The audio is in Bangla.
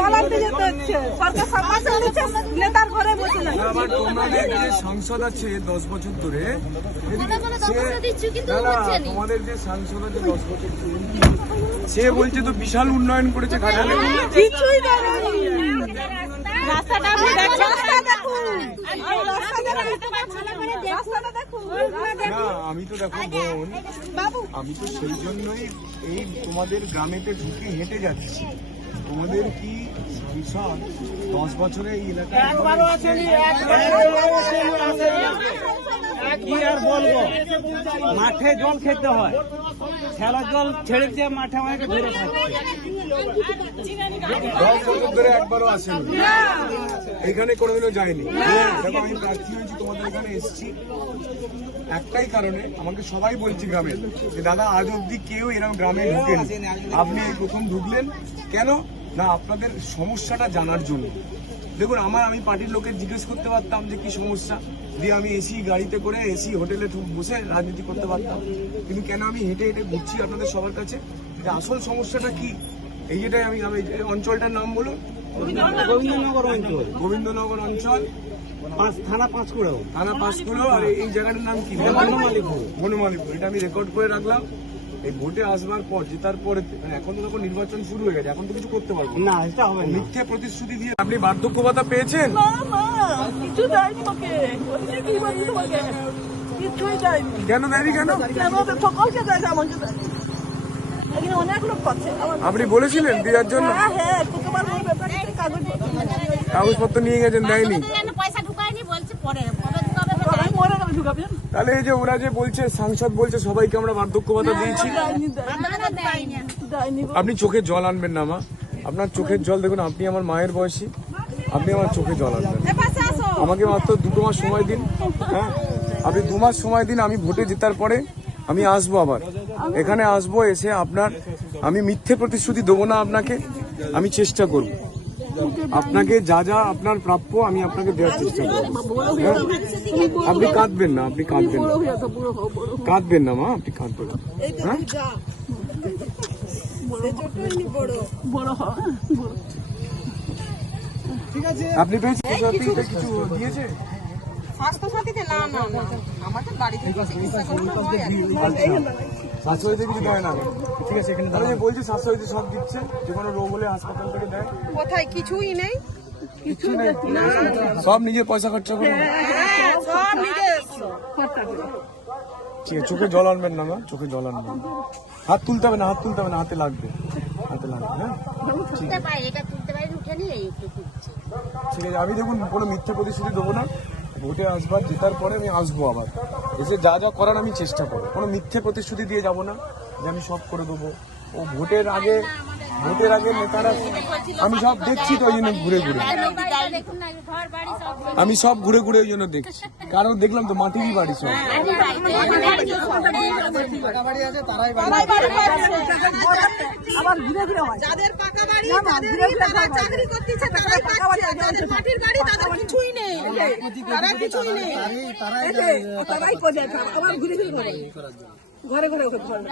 জল আনতে যেতে হচ্ছে। সরকার সাবমার্সেল দিচ্ছে নেতার ঘরে বসে নাই। আবার তোমাদের যে সাংসদ আছে দশ বছর ধরে। তোমাদের যে সাংসদ আছে দশ বছর সে বলছে তো বিশাল উন্নয়ন করেছে ঘাটালে কিছুই রাস্তাটা আপনি আমি তো দেখো বোন আমি তো সেই জন্যই এই তোমাদের গ্রামেতে ঢুকে হেঁটে যাচ্ছি। তোমাদের কি সংসদ দশ বছরে এই এলাকায় কি আর বলব? মাঠে জল খেতে হয়। খেলার জল ছেড়ে দিয়ে মাঠে থাকছে দশ ধরে একবারও আসেনি। এখানে কোনোদিনও যায়নি। দেখো, আমি প্রার্থী হয়েছি, তোমাদের এখানে এসেছি। একটাই কারণে আমাকে সবাই বলছি গ্রামের যে, দাদা, আজ অব্দি কেউ এরকম গ্রামে ঢুকেন। আপনি প্রথম ঢুকলেন কেন? না, আপনাদের সমস্যাটা জানার জন্য। দেখুন আমার আমি পার্টির লোকের জিজ্ঞেস করতে পারতাম যে কি সমস্যা। দিয়ে আমি এসি গাড়িতে করে এসি হোটেলে বসে রাজনীতি করতে পারতাম। কিন্তু কেন আমি হেঁটে হেঁটে ঘুরছি আপনাদের সবার কাছে? যে আসল সমস্যাটা কি? এই যেটাই আমি আমি অঞ্চলটার নাম বলুন। গোবিন্দনগর অঞ্চল। গোবিন্দনগর অঞ্চল। পাঁচ থানা পাঁচকুড়াও। থানা পাঁচকুড়ো আর এই- এই জায়গাটার নাম কি? বনমালীপুর বনমালীপুর এটা আমি রেকর্ড করে রাখলাম। এই ভোটে আসবার পর জেতার পরে মানে এখন তো তখন নির্বাচন শুরু হয়ে গেছে এখন তো কিছু করতে পারব না। এটা হবে মিথ্যে প্রতিশ্রুতি দিয়ে আপনি বার্ধক্য ভাতা পেয়েছেন? না না কিছু দেয়নি তোকে কি বলছি তোমাকে? কিছুই দেয়নি। কেন দেয়নি কেন? কেন সকলকে দেয় আমাকে দেয়নি। অনেক লোক পাচ্ছে আপনি বলেছিলেন দেওয়ার জন্য। হ্যাঁ হ্যাঁ কাগজপত্র নিয়ে গেছেন দেয়নি। পয়সা ঢুকায়নি বলছে পরে তাহলে এই যে ওরা যে বলছে সাংসদ বলছে সবাইকে আমরা বার্ধক্য ভাতা দিয়েছি। আপনি চোখে জল আনবেন না মা। আপনার চোখের জল দেখুন আপনি আমার মায়ের বয়সী। আপনি আমার চোখে জল আনবেন এ পাশে আসো। আমাকে মাত্র দুটো মাস সময় দিন হ্যাঁ? আপনি দু মাস সময় দিন আমি ভোটে জেতার পরে আমি আসব আবার। এখানে আসব এসে আপনার আমি মিথ্যে প্রতিশ্রুতি দেবো না আপনাকে আমি চেষ্টা করব। আপনাকে যা যা আপনার প্রাপ্য আমি আপনাকে দেওয়ার চেষ্টা করব। হ্যাঁ? আপনি কাঁদবেন না আপনি কাঁদবেন না। কাঁদবেন না মা আপনি কাঁদবেন না। হ্যাঁ? আপনি পেয়েছেন কিছু দিয়েছে? স্বাস্থ্যসাথীতে? না না না। আমাদের বাড়িতে চিকিৎসা করতে হয় আর কিছু দেয় না। ঠিক আছে এখানে বলছি স্বাস্থ্যসাথী সব দিচ্ছে যে কোনো রোগ হলে হাসপাতাল থেকে দেয়। কোথায়? কিছুই নেই? কিছু নেই। সব নিজে পয়সা খরচা করে। হ্যাঁ সব নিজস্ব ঠিক আছে চোখে জল আনবেন না মা চোখে জল আনবেন। হাত তুলতে হবে না হাত তুলতে হবে না হাতে লাগবে। হাতে লাগবে হ্যাঁ? ঠিক আছে আমি দেখুন কোনো মিথ্যে প্রতিশ্রুতি দেবো না। ভোটে আসবার, জেতার পরে আমি আসব আবার। এসে যা যা করার আমি চেষ্টা করব। কোনো মিথ্যে প্রতিশ্রুতি দিয়ে যাব না যে আমি সব করে দেবো। ও ভোটের আগে ভোটের আগে নেতারা আমি সব দেখছি তো ওই জন্য ঘুরে ঘুরে দেখুন না ঘর বাড়ি সব আমি সব ঘুরে ঘুরে ওই জন্য দেখছি কারণ দেখলাম তো মাটিরই বাড়ি সব আবার ঘুরে ঘুরে হয় যাদের পাকা বাড়ি যাদের তারা চাকরি করতেছে তারাই পাচ্ছে যাদের মাটির বাড়ি তাদের কিছুই নেই তারা কিছুই নেই এই যে, তারাই করে আবার ঘুরে ঘুরে ঘরে ঘরে ঘরে ওকে ঘরে